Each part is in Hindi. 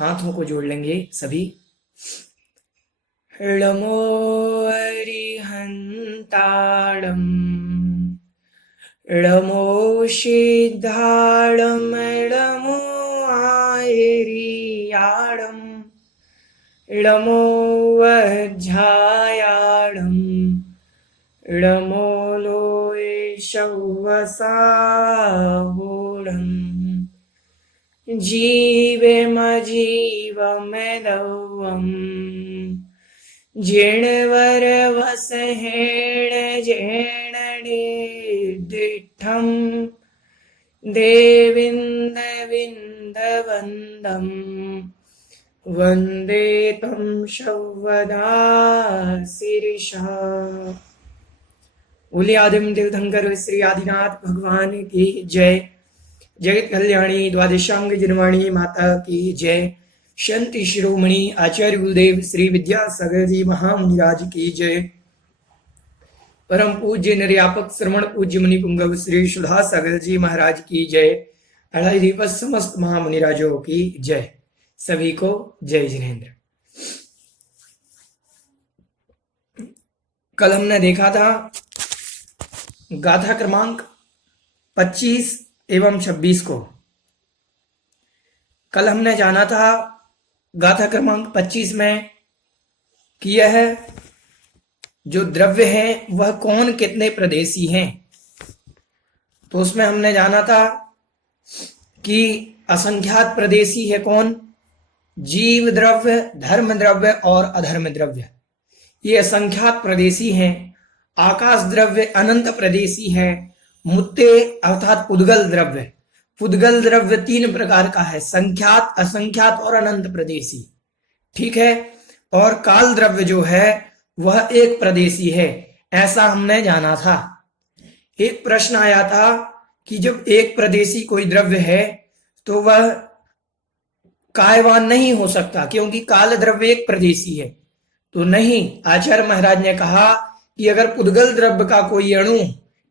हाथों को जोड़ लेंगे सभी। ळमो अरिहन्ताळम् ळमो सिद्धाळम् ळमो आयरियाळम् ळमो वज्झायाळम् ळमो लोयशौवसाहोळम् जीवेमजीवमेदवम् जिणवर वसहेण जेणडिठम् देविन्दविन्दवन्दम् वन्दे तं शवदा शिरीषा। बोले आदिम तीर्थंकर श्री आदिनाथ भगवान की जय। जगत कल्याणी द्वादशांग जनवाणी माता की जय। शांति शिरोमणि आचार्य गुरुदेव श्री विद्यासागर जी महामुनिराज की जय। परम पूज्य निर्यापक श्रवण पूज्य मुनि पुंगव श्री सुधा सागर जी महाराज की जय। अढ़ाई दीपक समस्त महामुनिराजों की जय। सभी को जय जिनेन्द्र। कल हमने देखा था गाथा क्रमांक 25 एवं 26 को। कल हमने जाना था गाथा क्रमांक 25 में कि यह जो द्रव्य है वह कौन कितने प्रदेशी हैं। तो उसमें हमने जाना था कि असंख्यात प्रदेशी है कौन, जीव द्रव्य, धर्म द्रव्य और अधर्म द्रव्य, ये असंख्यात प्रदेशी हैं। आकाश द्रव्य अनंत प्रदेशी है। मुत्ते अर्थात पुद्गल द्रव्य, पुद्गल द्रव्य 3 प्रकार का है, संख्यात, असंख्यात और अनंत प्रदेशी, ठीक है। और काल द्रव्य जो है वह एक प्रदेशी है, ऐसा हमने जाना था। एक प्रश्न आया था कि जब एक प्रदेशी कोई द्रव्य है तो वह कायवान नहीं हो सकता क्योंकि काल द्रव्य एक प्रदेशी है। तो नहीं, आचार्य महाराज ने कहा कि अगर पुद्गल द्रव्य का कोई अणु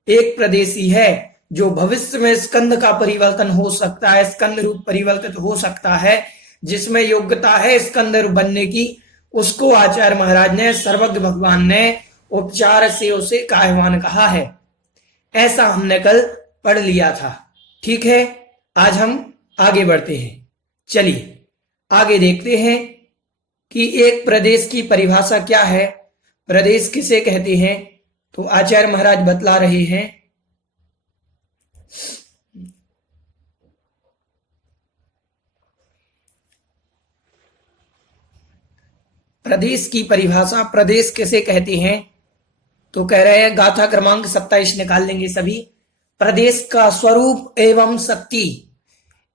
एक प्रदेशी है जो भविष्य में स्कंद का परिवर्तन हो सकता है, स्कंद रूप परिवर्तित हो सकता है, जिसमें योग्यता है स्कंद रूप बनने की, उसको आचार्य महाराज ने, सर्वज्ञ भगवान ने उपचार से उसे कायवान कहा है। ऐसा हमने कल पढ़ लिया था, ठीक है। आज हम आगे बढ़ते हैं। चलिए आगे देखते हैं कि एक प्रदेश की परिभाषा क्या है, प्रदेश किसे कहते हैं। तो आचार्य महाराज बतला रहे हैं, प्रदेश की परिभाषा, प्रदेश किसे कहते हैं। तो कह रहे हैं गाथा क्रमांक 27 निकाल लेंगे सभी। प्रदेश का स्वरूप एवं शक्ति,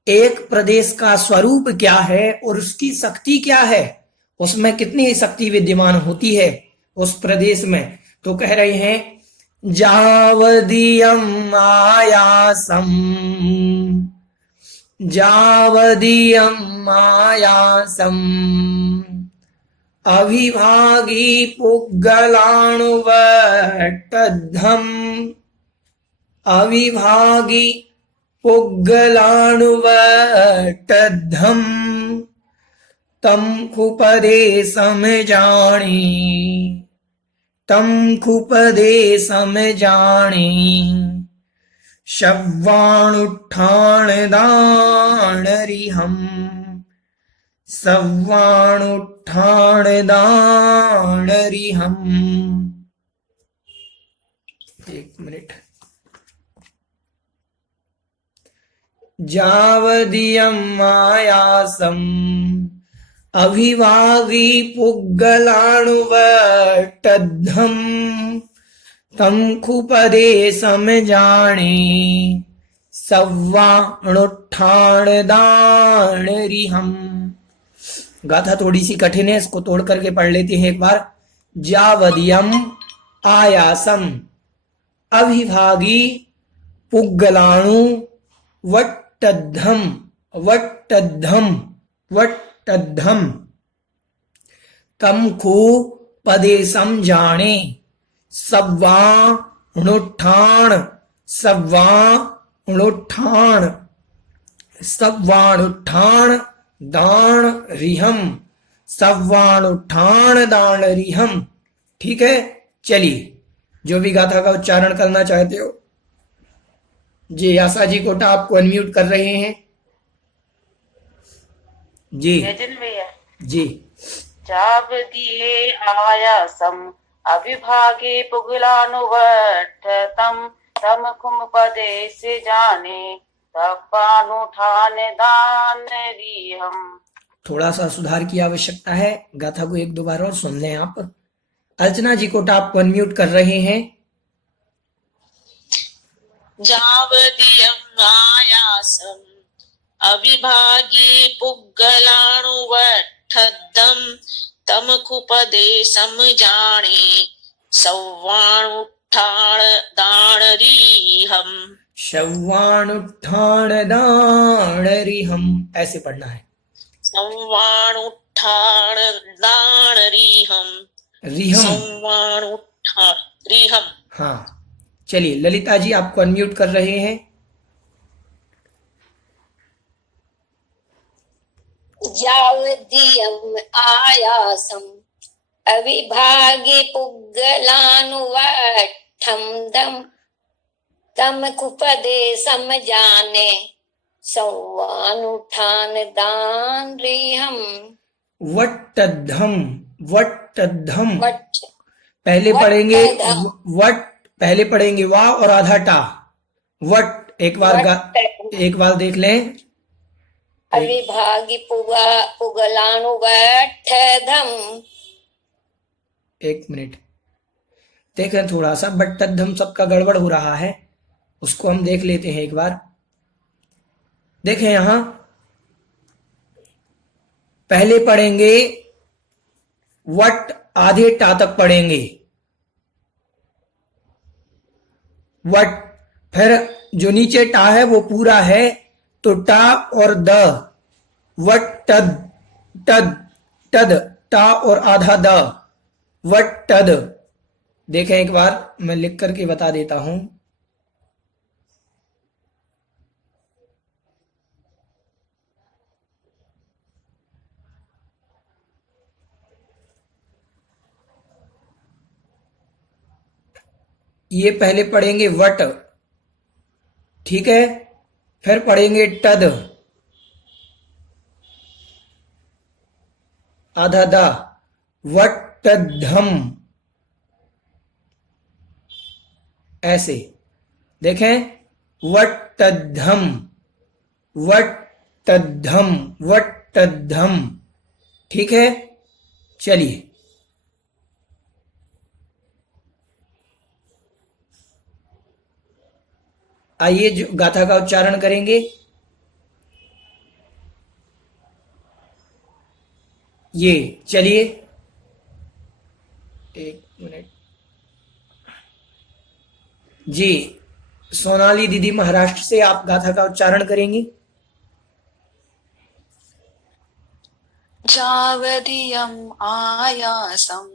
एक प्रदेश का स्वरूप क्या है और उसकी शक्ति क्या है, उसमें कितनी शक्ति विद्यमान होती है उस प्रदेश में। तो कह रहे हैं जावदीयम आयासम, जावदीयम आयासम अभिभागी पुग्गलाणुवट्टद्धम, अविभागी पुग्गलाणुवट्टद्धम तम खुपदेशम जानी, तम खुपदेशम जानी शव्वाणुत्थान दानरिहम, सव्वाणुत्थान दानरिहम। एक मिनट। जावदीयम आयासम अभिभागी पुग्गलाणुवट्टद्धम तम खुपदेशम जाने सव्वाणुत्थान दानरिहम। गाथा थोड़ी सी कठिन है, इसको तोड़ करके पढ़ लेते हैं एक बार। जावदीयम आयासम अभिभागी पुग्गलाणु वट्टद्धम, वट्टद्धम, वट्टद्धम तम खुपदेशम जाने सव्वाणुत्थान, सव्वाणुत्थान, सव्वाणुत्थान दान रिहम, सव्वाणु ठाण दाण रिहम। ठीक है, चलिए जो भी गाथा का उच्चारण करना चाहते हो। जी आशा जी कोटा आपको अनम्यूट कर रहे हैं। जी भैया जी। जाब दिए आयासम अविभागे पुगलानुवर्ततम तम कुम पदे से जाने तपानुठान दान रिहम। थोड़ा सा सुधार की आवश्यकता है, गाथा को एक दो बार और सुन लें आप। अर्चना जी कोटा आपको अनम्यूट कर रहे हैं। जावदियम आयासम अविभागी पुग्गलानुवठद्दम तम कुपदे समजाने सव्वाणुठाण दाणरीहम। शव्वाणुत्थान दाणरिहम, ऐसे पढ़ना है। सव्वाणुठाण दाणरीहम, रिहम, सव्वाणुठाण रिहम। हाँ चलिए ललिता जी आपको अनम्यूट कर रहे हैं। यावदीयम् आयासम् अविभागे पुग्गलानुवठं तम कुपदे समजाने सव्वानुठान दान रिहम। वट्टद्धम, वट्टद्धम वट पहले पढ़ेंगे वट्टधम वट, पहले पढ़ेंगे वाह और आधा टा। वट एक बार वट्टधम एक बार देख लें। अविभागी पुगलानुवठधम। एक मिनट देखें, थोड़ा सा बट्टद्धम सबका गड़बड़ हो रहा है, उसको हम देख लेते हैं एक बार। देखें यहां पहले पढ़ेंगे वट, आधे टा तक पढ़ेंगे वट, फिर जो नीचे टा है वो पूरा है तो टा और द, वट तद, तद तद, टा और आधा द, वट तद। देखें एक बार मैं लिख करके बता देता हूं। ये पहले पढ़ेंगे वट, ठीक है, फिर पढ़ेंगे टद, आधा दा, वट्टधम, ऐसे देखें, वट्टधम, वट्टधम, वट्टधम। ठीक है, चलिए आइए जो गाथा का उच्चारण करेंगे। ये चलिए एक मिनट जी, सोनाली दीदी महाराष्ट्र से आप गाथा का उच्चारण करेंगी। जावदीयम् आयासम्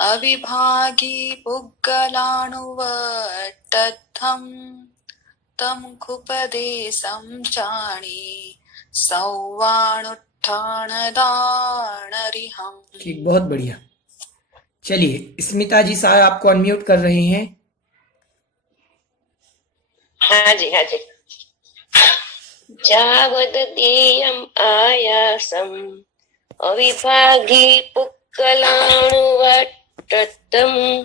अविभागी पुग्गलानुवट्टद्धं तं कुपदे समजाने सव्वाणुट्ठाण दाणरिहम्। ठीक, बहुत बढ़िया। चलिए स्मिता जी साहब आपको अनम्यूट कर रहे हैं। हाँ जी हाँ जी। जावदीयम् आयासम् अविभागी पुक्कलानुवट्टद्धं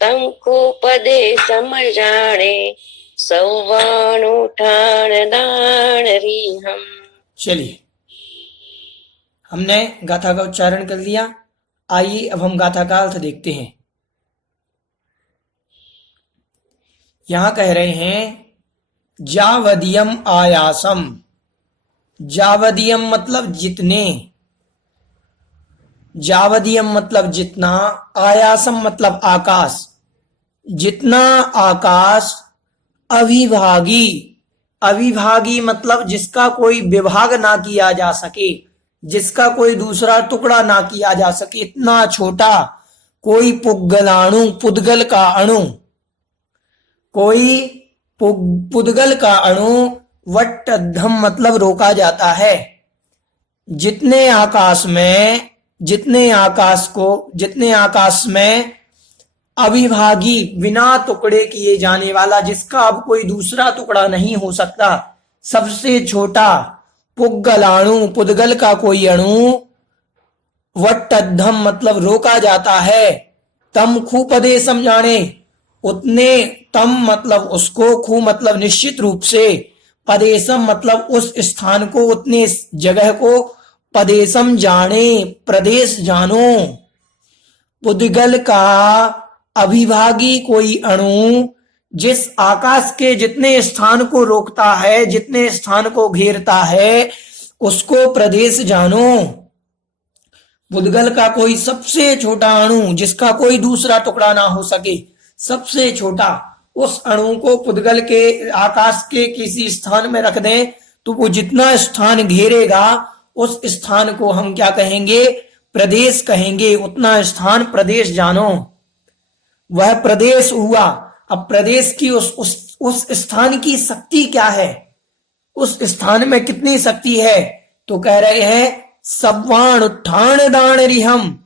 तं कुपदे समजाने सव्वाणुठाण दाणरिहम। चलिए हमने गाथा का उच्चारण कर लिया, आइए अब हम गाथा का अर्थ देखते हैं। यहां कह रहे हैं जावदियम आयासम, जावदियम मतलब जितने, जावदियम मतलब जितना, आयासम मतलब आकाश, जितना आकाश, अविभागी, अविभागी मतलब जिसका कोई विभाग ना किया जा सके, जिसका कोई दूसरा टुकड़ा ना किया जा सके, इतना छोटा, कोई पुद्गलाणु, पुद्गल का अणु, कोई पुद्गल का अणु, वट्टद्धम मतलब रोका जाता है, जितने आकाश में अविभागी बिना टुकड़े किए जाने वाला, जिसका अब कोई दूसरा टुकड़ा नहीं हो सकता, सबसे छोटा पुद्गलाणु, पुद्गल का कोई अणु, वट्टद्धम मतलब रोका जाता है, तम खू पदेशम जाने, उतने, तम मतलब उसको, खू मतलब निश्चित रूप से, पदेशम मतलब उस स्थान को, उतने जगह को, पदेशम जाने प्रदेश जानो। पुद्गल का अविभागी कोई अणु जिस आकाश के जितने स्थान को रोकता है, जितने स्थान को घेरता है, उसको प्रदेश जानो। पुद्गल का कोई सबसे छोटा अणु जिसका कोई दूसरा टुकड़ा ना हो सके, सबसे छोटा, उस अणु को पुद्गल के आकाश के किसी स्थान में रख दें तो वो जितना स्थान घेरेगा उस स्थान को हम क्या कहेंगे? प्रदेश कहेंगे। उतना स्थान प्रदेश जानो, वह प्रदेश हुआ। अब प्रदेश की उस स्थान की शक्ति क्या है, उस स्थान में कितनी शक्ति है? तो कह रहे हैं सव्वाणुत्थान दान रिहम।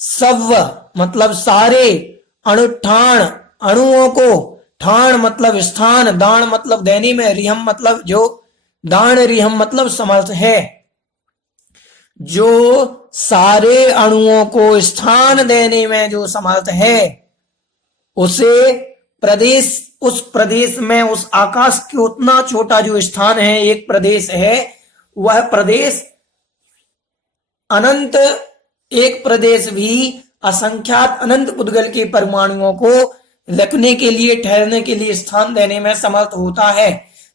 सव्व मतलब सारे, अनुष्ठान अणुओं को, ठाण मतलब स्थान, दान मतलब देने में, रिहम मतलब जो, दान रिहम मतलब समर्थ है, जो सारे अणुओं को स्थान देने में जो समर्थ है, उसे प्रदेश, उस प्रदेश में, उस आकाश के उतना छोटा जो स्थान है, एक प्रदेश है, वह प्रदेश अनंत, एक प्रदेश भी असंख्यात अनंत पुद्गल के परमाणुओं को रखने के लिए, ठहरने के लिए स्थान देने में समर्थ होता है।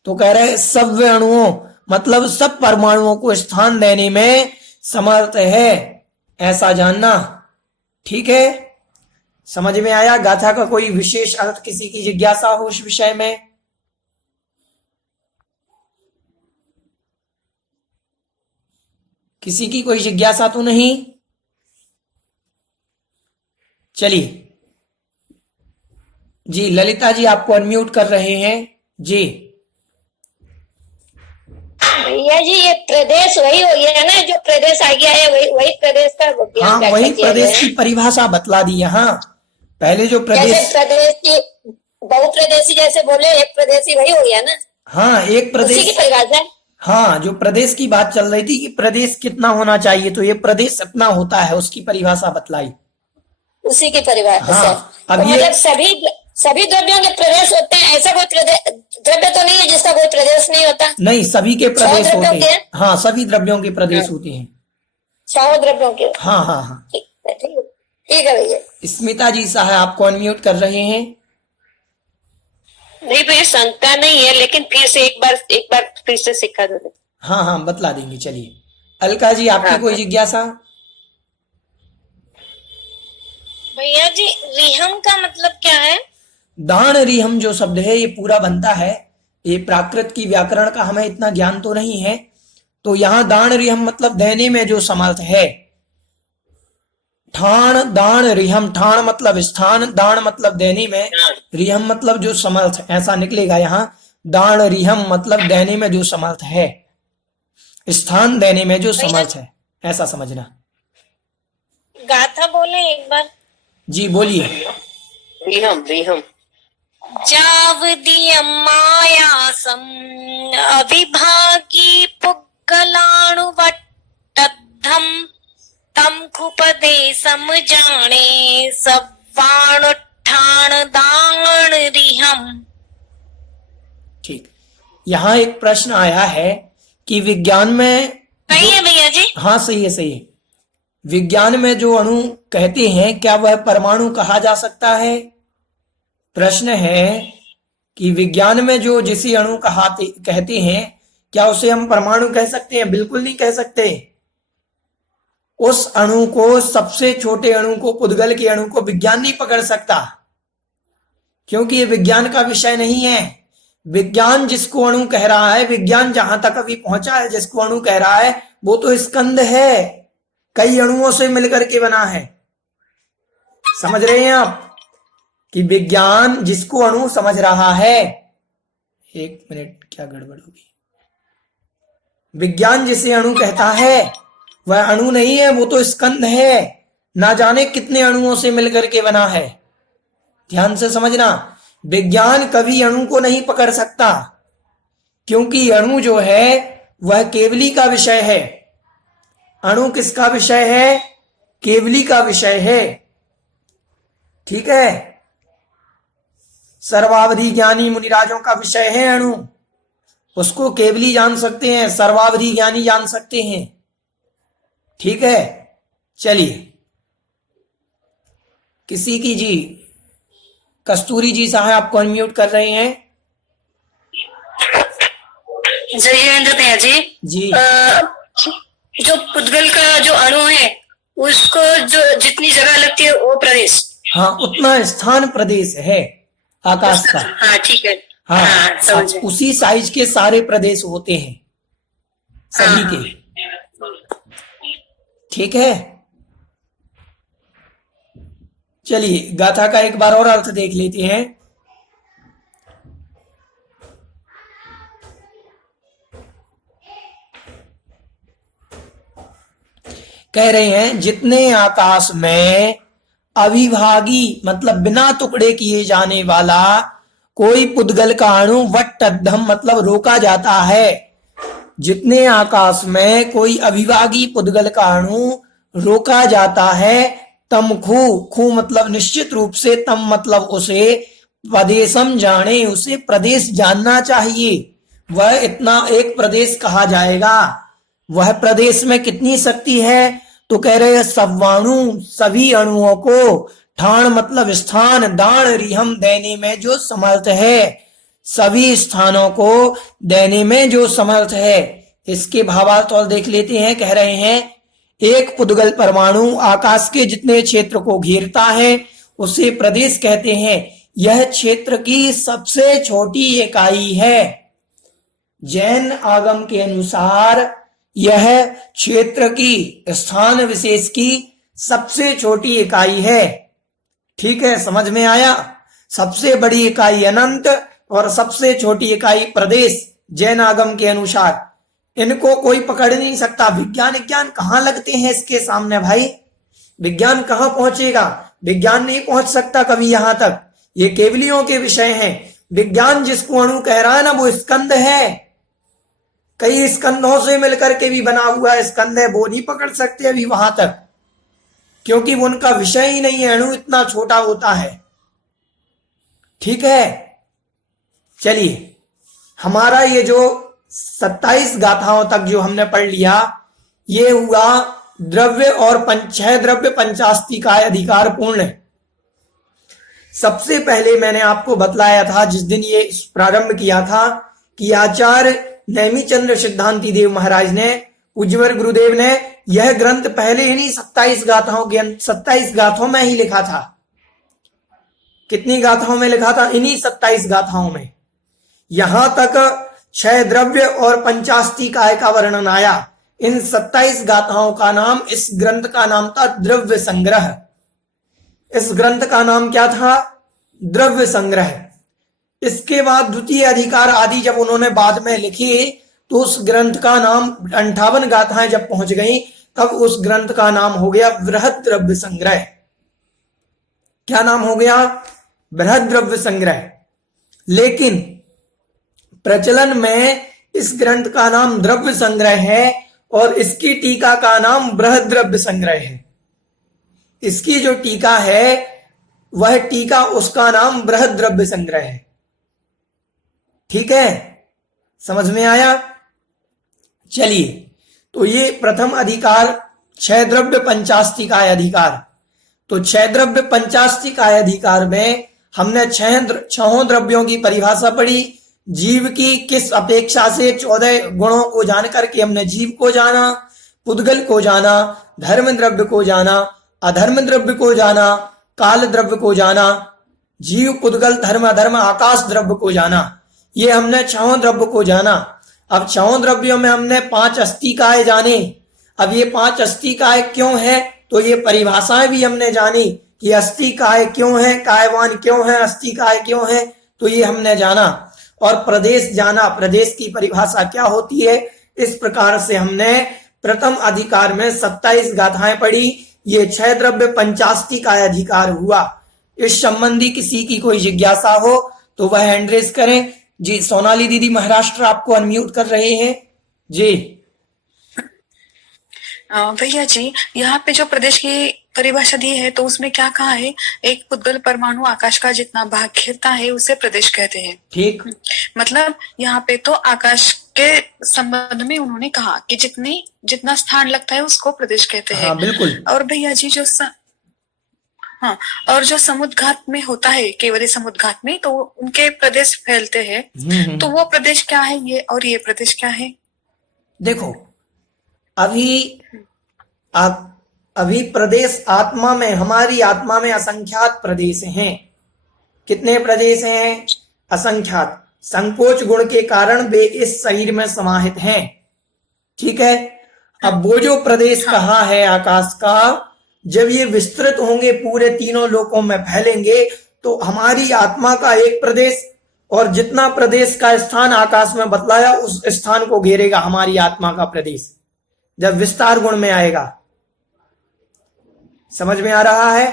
तो कह रहे सव्य अणुओं मतलब सब परमाणुओं को स्थान देने में समर्थ है, ऐसा जानना। ठीक है, समझ में आया? गाथा का कोई विशेष अर्थ, किसी की जिज्ञासा हो इस विषय में? किसी की कोई जिज्ञासा तो नहीं? चलिए जी, ललिता जी आपको अनम्यूट कर रहे हैं जी। भैया जी ये प्रदेश वही हो गया ना, जो प्रदेश आ गया है वही प्रदेश का हाँ, वही प्रदेश की परिभाषा बतला दी यहाँ। पहले जो प्रदेश, जैसे प्रदेश की बहुप्रदेशी जैसे बोले, एक प्रदेशी वही हो गया ना। हाँ, एक प्रदेश, उसी की परिभाषा। हाँ, जो प्रदेश की बात चल रही थी कि प्रदेश कितना होना चाहिए, तो ये प्रदेश अपना होता है, उसकी परिभाषा बतलाई, उसी की परिभाषा। हाँ, अब तो ये मतलब सभी द्रव्यों के प्रदेश होते हैं, ऐसा कोई द्रव्य तो नहीं है जिसका कोई प्रदेश नहीं होता? नहीं, सभी के प्रदेश होते द्रव्यों हैं। हाँ, सभी द्रव्यों के प्रदेश होते हैं। 100 द्रव्यों के। हाँ हाँ हाँ, ठीक है भैया। स्मिता जी साहब आपको अनम्यूट कर रहे हैं। नहीं भैया, शंका नहीं है, लेकिन फिर से एक बार फिर से सिखा दो। हाँ हाँ, बतला देंगे। चलिए अलका जी आपकी कोई जिज्ञासा? भैया जी रिहम का मतलब क्या है? दान रिहम जो शब्द है ये पूरा बनता है, ये प्राकृत की व्याकरण का हमें इतना ज्ञान तो नहीं है, तो यहाँ दान रिहम मतलब देने में जो समर्थ है। ठाण दान रिहम, ठाण मतलब स्थान, दान मतलब देने में, रिहम मतलब जो समर्थ, ऐसा निकलेगा यहाँ। दान रिहम मतलब देने में जो समर्थ है, स्थान देने में जो समर्थ है, ऐसा समझना। गाथा बोले एक बार जी, बोलिए। रिहम जावदीयं मायासं अविभागी पुग्गलाणुवट्टद्धं तम खुपदे समजाने सव्वाणुत्थान दान रिहम। ठीक, यहाँ एक प्रश्न आया है कि विज्ञान में, सही है भैया जी? हाँ सही है, सही है। विज्ञान में जो अणु कहते हैं, क्या वह परमाणु कहा जा सकता है? प्रश्न है कि विज्ञान में जो जिसे अणु कहते हैं, क्या उसे हम परमाणु कह सकते हैं? बिल्कुल नहीं कह सकते। उस अणु को, सबसे छोटे अणु को, पुद्गल के अणु को विज्ञान नहीं पकड़ सकता, क्योंकि ये विज्ञान का विषय नहीं है। विज्ञान जिसको अणु कह रहा है, विज्ञान जहां तक अभी पहुंचा है जिसको अणु कह रहा है, वो तो स्कंद है, कई अणुओं से मिलकर के बना है। समझ रहे हैं आप कि विज्ञान जिसको अणु समझ रहा है, एक मिनट, क्या गड़बड़ होगी। विज्ञान जिसे अणु कहता है वह अणु नहीं है, वो तो स्कंध है, ना जाने कितने अणुओं से मिलकर के बना है। ध्यान से समझना, विज्ञान कभी अणु को नहीं पकड़ सकता, क्योंकि अणु जो है वह केवली का विषय है। अणु किसका विषय है? केवली का विषय है। ठीक है, सर्वावधि ज्ञानी मुनिराजों का विषय है अणु, उसको केवली जान सकते हैं, सर्वावधि ज्ञानी जान सकते हैं। ठीक है, चलिए, किसी की जी कस्तूरी जी साहब आपको अनम्यूट कर रहे हैं। जयेंद्र भैया जी जी जो पुद्गल का जो अणु है उसको जो जितनी जगह लगती है वो प्रदेश, हाँ, उतना स्थान प्रदेश है आकाश का। हाँ ठीक है, हाँ, समझ अब उसी साइज के सारे प्रदेश होते हैं सभी के। ठीक है, चलिए गाथा का एक बार और अर्थ देख लेते हैं। कह रहे हैं जितने आकाश में अविभागी मतलब बिना टुकड़े किए जाने वाला कोई पुद्गल का अणु वट्टद्धम मतलब रोका जाता है। जितने आकाश में कोई अविभागी पुद्गल का अणु रोका जाता है, तम खू मतलब निश्चित रूप से, तम मतलब उसे, प्रदेशम जाने उसे प्रदेश जानना चाहिए। वह इतना एक प्रदेश कहा जाएगा। वह प्रदेश में कितनी शक्ति है? तो कह रहे हैं सव्वाणु सभी अणुओं को, ठाण मतलब स्थान, दाण रिहम देने में जो समर्थ है, सभी स्थानों को देने में जो समर्थ है। इसके भावार्थ और देख लेते हैं। कह रहे हैं एक पुद्गल परमाणु आकाश के जितने क्षेत्र को घेरता है उसे प्रदेश कहते हैं। यह क्षेत्र की सबसे छोटी इकाई है। जैन आगम के अनुसार यह क्षेत्र की स्थान विशेष की सबसे छोटी इकाई है। ठीक है, समझ में आया? सबसे बड़ी इकाई अनंत और सबसे छोटी इकाई प्रदेश, जैन आगम के अनुसार। इनको कोई पकड़ नहीं सकता। विज्ञान कहां लगते हैं इसके सामने भाई? विज्ञान कहां पहुंचेगा? विज्ञान नहीं पहुंच सकता कभी यहां तक। ये केवलियों के विषय हैं। विज्ञान जिसको अणु कह रहा है ना, वो स्कंद है। कई स्कंदों से मिलकर के भी बना हुआ स्कंद है, वो नहीं पकड़ सकते अभी वहां तक, क्योंकि वो उनका विषय ही नहीं है। अणु इतना छोटा होता है। ठीक है, चलिए, हमारा ये जो 27 गाथाओं तक जो हमने पढ़ लिया, ये हुआ द्रव्य और छह द्रव्य पंचास्ति का अधिकार पूर्ण। सबसे पहले मैंने आपको बतलाया था जिस दिन ये प्रारंभ किया था कि आचार्य नेमिचंद्र सिद्धांति देव महाराज ने, उज्जवल गुरुदेव ने, यह ग्रंथ पहले इन्हीं 27 गाथाओं में ही लिखा था। कितनी गाथाओं में लिखा था? इन्हीं 27 गाथाओं में। यहां तक 6 द्रव्य और पंचास्ति काय का वर्णन आया। इन 27 गाथाओं का नाम, इस ग्रंथ का नाम था द्रव्य संग्रह। इस ग्रंथ का नाम क्या था? द्रव्य संग्रह। इसके बाद द्वितीय अधिकार आदि जब उन्होंने बाद में लिखी, तो उस ग्रंथ का नाम 58 गाथाएं जब पहुंच गई, तब उस ग्रंथ का नाम हो गया बृहद द्रव्य संग्रह। क्या नाम हो गया? बृहद द्रव्य संग्रह। लेकिन प्रचलन में इस ग्रंथ का नाम द्रव्य संग्रह है और इसकी टीका का नाम बृहद द्रव्य संग्रह है। इसकी जो टीका है वह टीका, उसका नाम बृहद द्रव्य संग्रह है। ठीक है, समझ में आया? चलिए, तो ये प्रथम अधिकार 6 द्रव्य पंचास्ति का अधिकार। तो 6 द्रव्य पंचास्ति का अधिकार में हमने 6 द्रव्यों की परिभाषा पढ़ी। जीव की किस अपेक्षा से 14 गुणों को जान करके हमने जीव को जाना, पुद्गल को जाना, धर्म द्रव्य को जाना, अधर्म द्रव्य को जाना, काल द्रव्य को जाना, जीव, पुद्गल, धर्म, अधर्म, आकाश द्रव्य को जाना। ये हमने 6 द्रव्य को जाना। अब 6 द्रव्यों में हमने 5 अस्तिकाय जाने। अब ये 5 अस्तिकाय क्यों है? तो ये परिभाषाएं भी हमने जानी कि अस्तिकाय क्यों है, कायवान क्यों है, अस्तिकाय क्यों है, तो ये हमने जाना। और प्रदेश जाना, प्रदेश की परिभाषा क्या होती है। इस प्रकार से हमने प्रथम अधिकार में 27 गाथाएं पढ़ी, ये 6 द्रव्य पंचास्ति का अधिकार हुआ। इस संबंधी किसी की कोई जिज्ञासा हो तो वह हैंड रेज करें। जी सोनाली दीदी महाराष्ट्र आपको अनम्यूट कर रहे हैं जी। भैया जी, यहाँ पे जो प्रदेश की परिभाषा दी है तो उसमें क्या कहा है? एक पुद्गल परमाणु आकाश का जितना भाग घेरता है उसे प्रदेश कहते हैं। ठीक, मतलब यहाँ पे तो आकाश के संबंध में उन्होंने कहा कि जितना स्थान लगता है उसको प्रदेश कहते हैं। हाँ बिल्कुल। और भैया जी हाँ, और जो समुद्रघात में होता है, केवली समुद्रघात में, तो उनके प्रदेश फैलते हैं। तो वो प्रदेश क्या है ये, और ये प्रदेश क्या है? देखो अभी प्रदेश आत्मा में, हमारी आत्मा में असंख्यात प्रदेश हैं। कितने प्रदेश हैं? असंख्यात। संकोच गुण के कारण वे इस शरीर में समाहित हैं। ठीक है। अब वो जो प्रदेश कहा है आकाश का, जब ये विस्तृत होंगे पूरे तीनों लोकों में फैलेंगे तो हमारी आत्मा का एक प्रदेश और जितना प्रदेश का स्थान आकाश में बतलाया उस स्थान को घेरेगा हमारी आत्मा का प्रदेश, जब विस्तार गुण में आएगा। समझ में आ रहा है?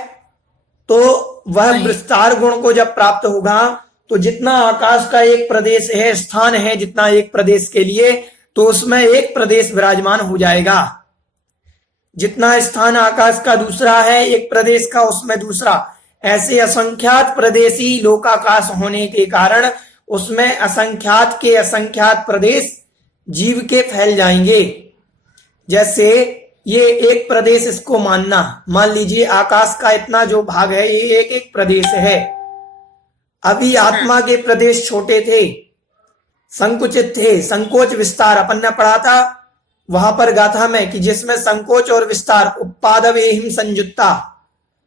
तो वह विस्तार गुण को जब प्राप्त होगा तो जितना आकाश का एक प्रदेश है, स्थान है जितना एक प्रदेश के लिए, तो उसमें एक प्रदेश विराजमान हो जाएगा। जितना स्थान आकाश का दूसरा है एक प्रदेश का, उसमें दूसरा। ऐसे असंख्यात प्रदेशी लोकाकाश होने के कारण उसमें असंख्यात के असंख्यात प्रदेश जीव के फैल जाएंगे। जैसे ये एक प्रदेश, इसको मानना, मान लीजिए आकाश का इतना जो भाग है ये एक एक प्रदेश है। अभी आत्मा के प्रदेश छोटे थे, संकुचित थे, संकोच विस्तार अपन ने पढ़ा था वहां पर गाथा में कि जिसमें संकोच और विस्तार उपादवेहिम संयुक्ता,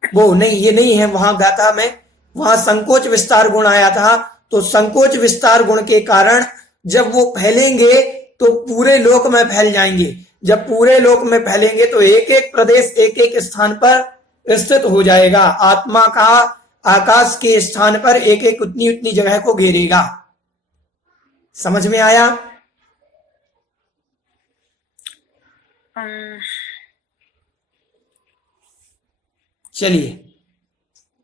वो नहीं, ये नहीं है वहां गाथा में, वहां संकोच विस्तार गुण आया था। तो संकोच विस्तार गुण के कारण जब वो फैलेंगे तो पूरे लोक में फैल जाएंगे। जब पूरे लोक में फैलेंगे तो एक एक प्रदेश एक एक स्थान पर स्थित हो जाएगा। आत्मा का आकाश के स्थान पर एक एक उतनी उतनी जगह को घेरेगा। समझ में आया? चलिए,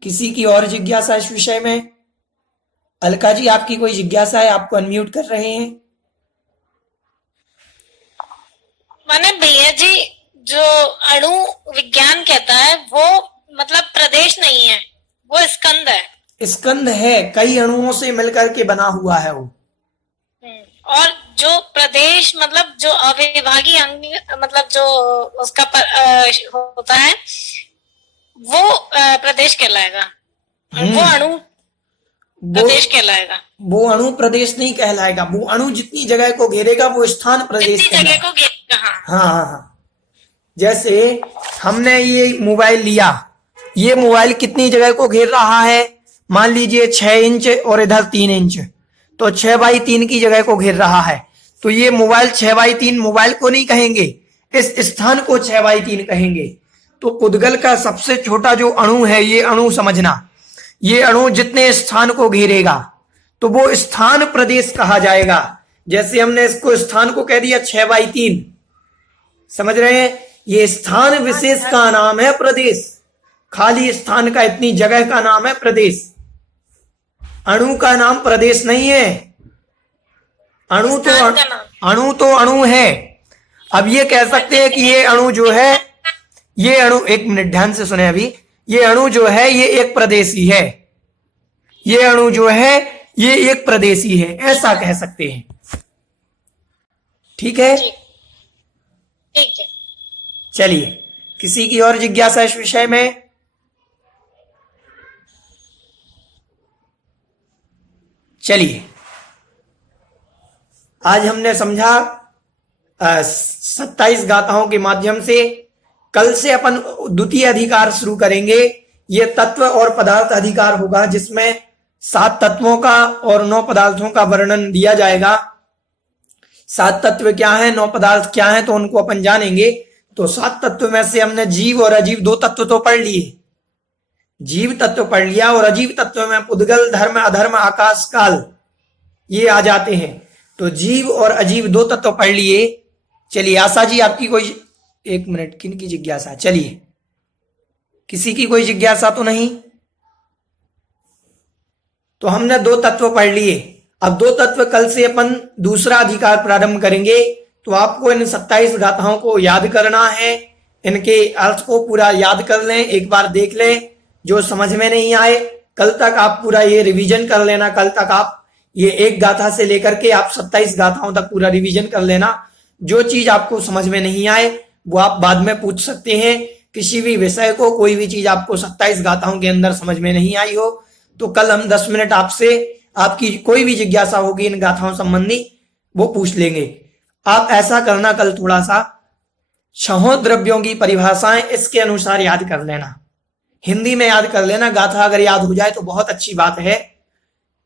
किसी की और जिज्ञासा इस विषय में? अलका जी आपकी कोई जिज्ञासा है? आपको अनम्यूट कर रहे हैं। माने भैया जी, जो अणु विज्ञान कहता है वो मतलब प्रदेश नहीं है, वो स्कंद है। स्कंद है, कई अणुओं से मिलकर के बना हुआ है वो। और जो प्रदेश मतलब जो अविभागी अंग, मतलब जो उसका होता है वो प्रदेश कहलाएगा। वो अणु प्रदेश कहलाएगा। वो अणु प्रदेश नहीं कहलाएगा। वो अणु जितनी जगह को घेरेगा वो स्थान प्रदेश जगह को घेरेगा। हाँ। जैसे हमने ये मोबाइल लिया, ये मोबाइल कितनी जगह को घेर रहा है? मान लीजिए 6 इंच और इधर 3 इंच, तो 6x3 की जगह को घेर रहा है। तो ये मोबाइल 6x3 मोबाइल को नहीं कहेंगे, इस स्थान को 6x3 कहेंगे। तो पुद्गल का सबसे छोटा जो अणु है, ये अणु समझना, ये अणु जितने स्थान को घेरेगा तो वो स्थान प्रदेश कहा जाएगा। जैसे हमने इसको स्थान को कह दिया 6x3, समझ रहे हैं? ये स्थान विशेष का नाम है प्रदेश। खाली स्थान का, इतनी जगह का नाम है प्रदेश। अणु का नाम प्रदेश नहीं है। अणु तो अणु है। अब ये कह सकते हैं कि ये अणु जो है, ये अणु, एक मिनट ध्यान से सुने अभी, ये अणु जो है ये एक प्रदेशी है, ये अणु जो है ये एक प्रदेशी है, ऐसा कह सकते हैं। ठीक है? ठीक है। चलिए, किसी की और जिज्ञासा इस विषय में? चलिए, आज हमने समझा 27 गाथाओं के माध्यम से। कल से अपन द्वितीय अधिकार शुरू करेंगे। ये तत्व और पदार्थ अधिकार होगा, जिसमें 7 तत्वों का और 9 पदार्थों का वर्णन दिया जाएगा। 7 तत्व क्या है, 9 पदार्थ क्या है, तो उनको अपन जानेंगे। तो 7 तत्व में से हमने जीव और अजीव 2 तत्व तो पढ़ लिए। जीव तत्व पढ़ लिया, और अजीव तत्व में पुद्गल, धर्म, अधर्म, आकाश, काल ये आ जाते हैं। तो जीव और अजीव 2 तत्व पढ़ लिए। चलिए आशा जी, आपकी कोई, एक मिनट, किन की जिज्ञासा? चलिए, किसी की कोई जिज्ञासा तो नहीं? तो हमने 2 तत्व पढ़ लिए। अब 2 तत्व कल से अपन दूसरा अधिकार प्रारंभ करेंगे। तो आपको इन 27 गाथाओं को याद करना है, इनके अर्थ को पूरा याद कर लें, एक बार देख लें। जो समझ में नहीं आए, कल तक आप पूरा ये रिवीजन कर लेना। कल तक आप ये एक गाथा से लेकर के आप 27 गाथाओं तक पूरा रिवीजन कर लेना। जो चीज आपको समझ में नहीं आए वो आप बाद में पूछ सकते हैं। किसी भी विषय को, कोई भी चीज आपको 27 गाथाओं के अंदर समझ में नहीं आई हो तो कल हम 10 मिनट आपसे, आपकी कोई भी जिज्ञासा होगी इन गाथाओं संबंधी, वो पूछ लेंगे। आप ऐसा करना, कल थोड़ा सा 6 द्रव्यों की परिभाषाएं इसके अनुसार याद कर लेना, हिंदी में याद कर लेना। गाथा अगर याद हो जाए तो बहुत अच्छी बात है।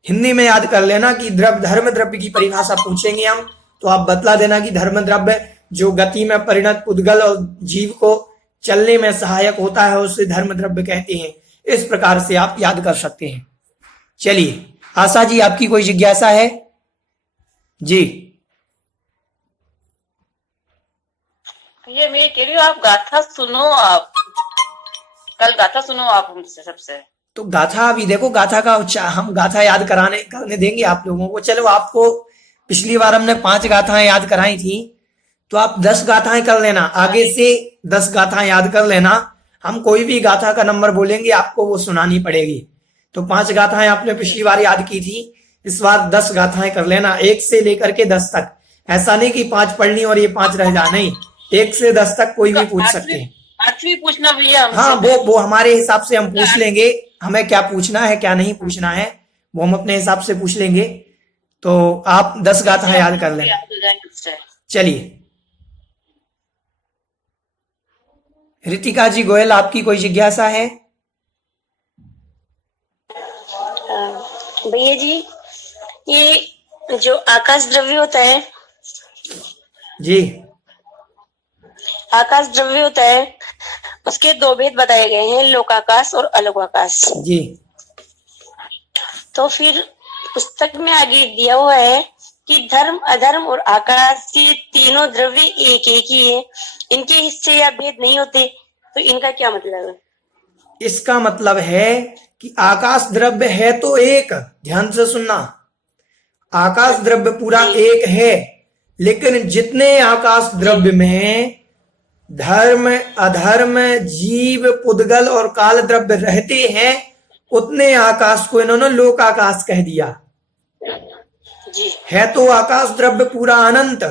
हिंदी में याद कर लेना कि धर्म द्रव्य की परिभाषा पूछेंगे हम, तो आप बतला देना कि धर्म द्रव्य जो गति में परिणत पुद्गल और जीव को चलने में सहायक होता है उसे धर्म द्रव्य कहते हैं। इस प्रकार से आप याद कर सकते हैं। चलिए आशा जी, आपकी कोई जिज्ञासा है? जी ये मैं कह रही हूँ, आप गाथा सुनो, आप कल गाथा सुनो आप हमसे सबसे। तो गाथा अभी देखो, गाथा का हम गाथा याद करने देंगे आप लोगों को। चलो, आपको पिछली बार हमने 5 गाथाएं याद कराई थी, तो आप 10 गाथाएं कर लेना। आगे से 10 गाथाएं याद कर लेना। हम कोई भी गाथा का नंबर बोलेंगे आपको वो सुनानी पड़ेगी। तो 5 गाथाएं आपने पिछली बार याद की थी, इस बार 10 गाथाएं कर लेना, 1 से लेकर के 10 तक। ऐसा नहीं कि 5 पढ़ ली और ये 5 रह जा, नहीं, 1 से 10 तक कोई भी पूछ सकते हैं। 8वीं पूछना भैया। हाँ, वो हमारे हिसाब से हम पूछ लेंगे, हमें क्या पूछना है क्या नहीं पूछना है वो हम अपने हिसाब से पूछ लेंगे। तो आप 10 गाथा याद कर लेना। चलिए रितिका जी गोयल, आपकी कोई जिज्ञासा है? भैया जी, ये जो आकाश द्रव्य होता है, जी, आकाश द्रव्य होता है, उसके 2 भेद बताए गए हैं, लोकाकाश और अलौकाकाश जी। तो फिर पुस्तक में आगे दिया हुआ है कि धर्म, अधर्म और आकाश के तीनों द्रव्य एक ही है, इनके हिस्से या भेद नहीं होते। तो इनका क्या मतलब है? इसका मतलब है कि आकाश द्रव्य है तो एक, ध्यान से सुनना, आकाश द्रव्य पूरा एक है, लेकिन जितने आकाश द्रव्य में धर्म, अधर्म, जीव, पुद्गल और काल द्रव्य रहते हैं उतने आकाश को इन्होंने लोकाकाश कह दिया। जी। है तो आकाश द्रव्य पूरा अनंत,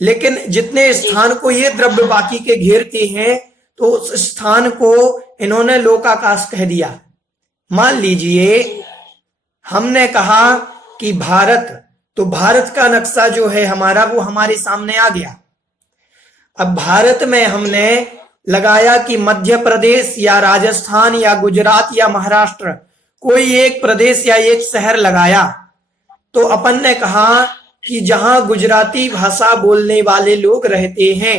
लेकिन जितने स्थान को ये द्रव्य बाकी के घेरते हैं तो उस स्थान को इन्होंने लोकाकाश कह दिया। मान लीजिए हमने कहा कि भारत, तो भारत का नक्शा जो है हमारा वो हमारे सामने आ गया। अब भारत में हमने लगाया कि मध्य प्रदेश या राजस्थान या गुजरात या महाराष्ट्र, कोई एक प्रदेश या एक शहर लगाया, तो अपन ने कहा कि जहां गुजराती भाषा बोलने वाले लोग रहते हैं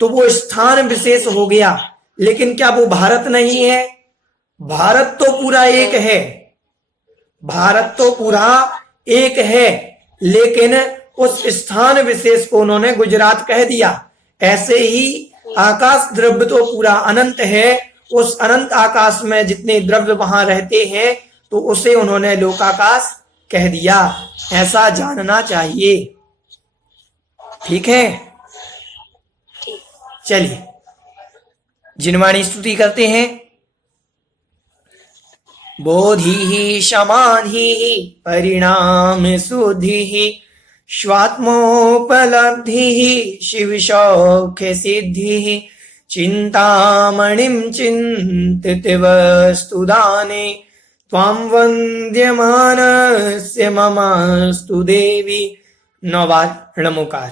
तो वो स्थान विशेष हो गया, लेकिन क्या वो भारत नहीं है? भारत तो पूरा एक है, भारत तो पूरा एक है, लेकिन उस स्थान विशेष को उन्होंने गुजरात कह दिया। ऐसे ही आकाश द्रव्य तो पूरा अनंत है, उस अनंत आकाश में जितने द्रव्य वहां रहते हैं तो उसे उन्होंने लोकाकाश कह दिया। ऐसा जानना चाहिए, ठीक है? चलिए जिनवाणी स्तुति करते हैं। बोधि समाधि परिणाम शुद्धि स्वात्मोपलब्धि शिव सौख्य सिद्धि चिंतामणिं चिंतित वस्तुदाने त्वां वन्द्यमानस्य ममस्तु देवी। 9 बार णमोकार।